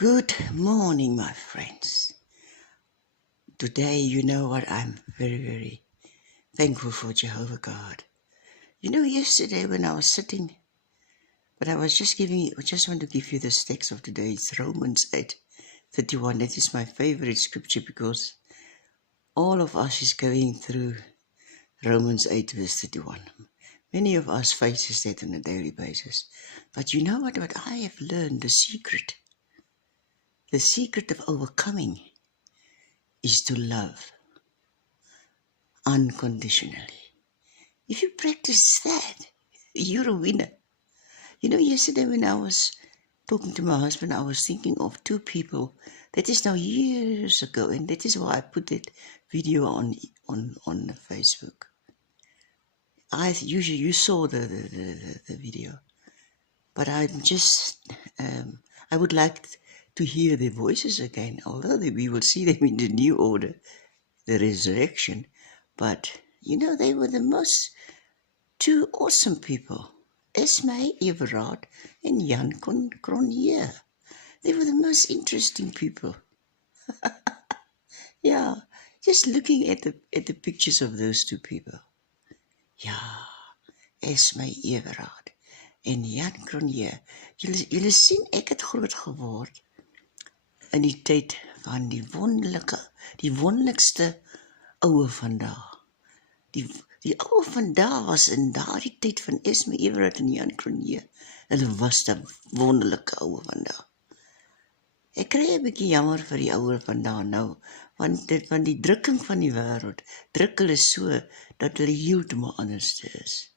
Good morning, my friends. Today, you know what, I'm very, very thankful for Jehovah God. Yesterday when I was sitting, but I was just want to give you the text of today. It's Romans 8:31. That is my favorite scripture because all of us is going through Romans 8 verse 31. Many of us faces that on a daily basis. But you know what I have learned, the secret of overcoming is to love unconditionally. If you practice that, you're a winner. Yesterday when I was talking to my husband, I was thinking of two people. That is now years ago, and that is why I put that video on Facebook. You saw the video, but I would like to hear their voices again, although we will see them in the new order, the resurrection. But they were the most two awesome people, Esme Everard and Jan Cronje. They were the most interesting people. Yeah, just looking at the pictures of those two people. Yeah, Esme Everard en Jan Cronje. Julle sien, ek het groot geword in die tyd van die wonderlikste oue vandag. Die oue vandag was in daardie tyd van Esme Everard en Jan Cronje. Hulle was die wonderlike oue vandag. Ek kry 'n bietjie jammer vir die ouer vandag nou, want die drukking van die wêreld druk hulle so dat hulle heeltemal anders is.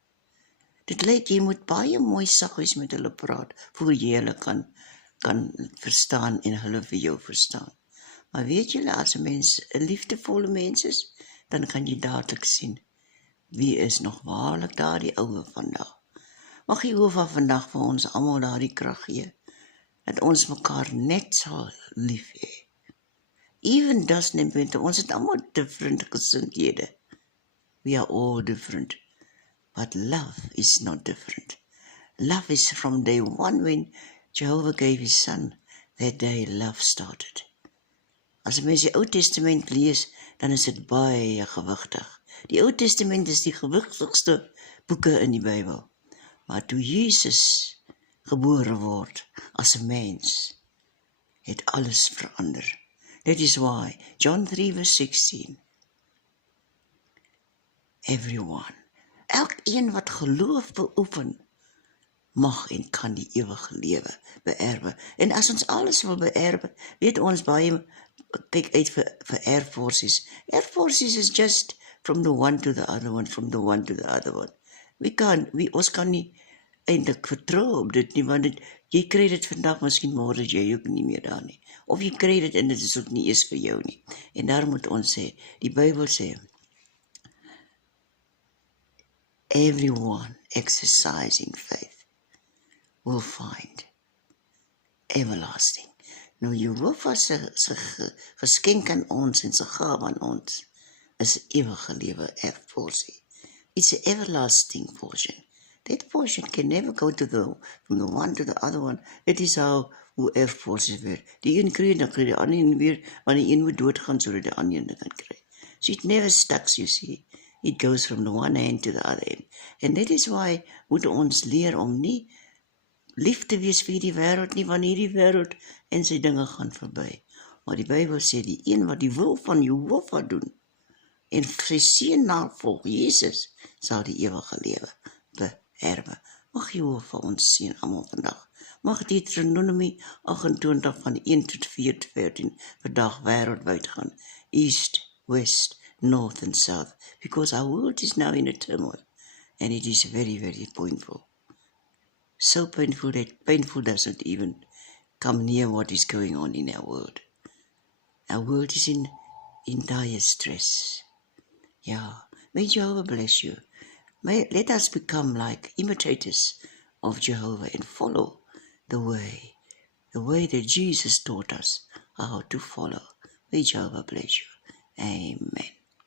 Dit lyk jy moet baie mooi saggies met hulle praat voor jy hulle kan verstaan en hulle vir jou verstaan. Maar weet julle, as 'n mens 'n liefdevolle mens is, dan kan jy dadelik sien wie is nog waarlik daardie ouer vandag. Mag Jehovah vandag vir ons almal daardie krag gee, dat ons mekaar net sal lief hê. Even doesn't mean ons het almal different gesindhede. We are all different. But love is not different. Love is from day one when Jehovah gave his son. That day love started. As mens die Ou Testament lees, dan is dit baie gewigtig. Die Ou Testament is die gewigtigste boeke in die Bybel. Maar toe Jesus gebore word as 'n mens, het alles verander. That is why John 3 verse 16. Everyone, elkeen wat geloof beoefen, mag en kan die ewige lewe beerwe. En as ons alles wil beerwe, weet ons baie kyk uit vir Air Forces. Air Forces is just from the one to the other one, from the one to the other one. Ons kan nie eintlik vertrou op dit nie, want jy kry dit vandag, miskien môre is jy ook nie meer daar nie. Of jy kry dit en dit is ook nie eens vir jou nie. En daar moet ons sê, die Bybel sê, everyone exercising faith will find everlasting. Nou, Jehovah se geskenk aan ons en se gawe aan ons is ewige lewe, Air Force. It's an everlasting portion. That portion can never go from the one to the other one. It is how Air Forces werk. Die een kry, dan kry die ander een weer, want die een moet doodgaan, sodat die ander een kan kry. So it never stucks, you see. It goes from the one hand to the other end. And that is why moet ons leer om nie lief te wees vir die wêreld nie, want hierdie wêreld en sy dinge gaan verby. Maar die Bybel sê, die een wat die wil van Jehovah doen, en sy seun navolg, Jesus, sal die ewige lewe beerwe. Mag Jehovah ons seën almal vandag. Mag Deuteronomy 28 van 1 tot 4 tot 14 vandag wêreldwyd gaan. East, west, north and south. Because our world is now in a turmoil. And it is very, very painful. So painful that painful doesn't even come near what is going on in our world. Our world is in dire stress. Yeah, may Jehovah bless you. Let us become like imitators of Jehovah and follow the way that Jesus taught us how to follow. May Jehovah bless you. Amen.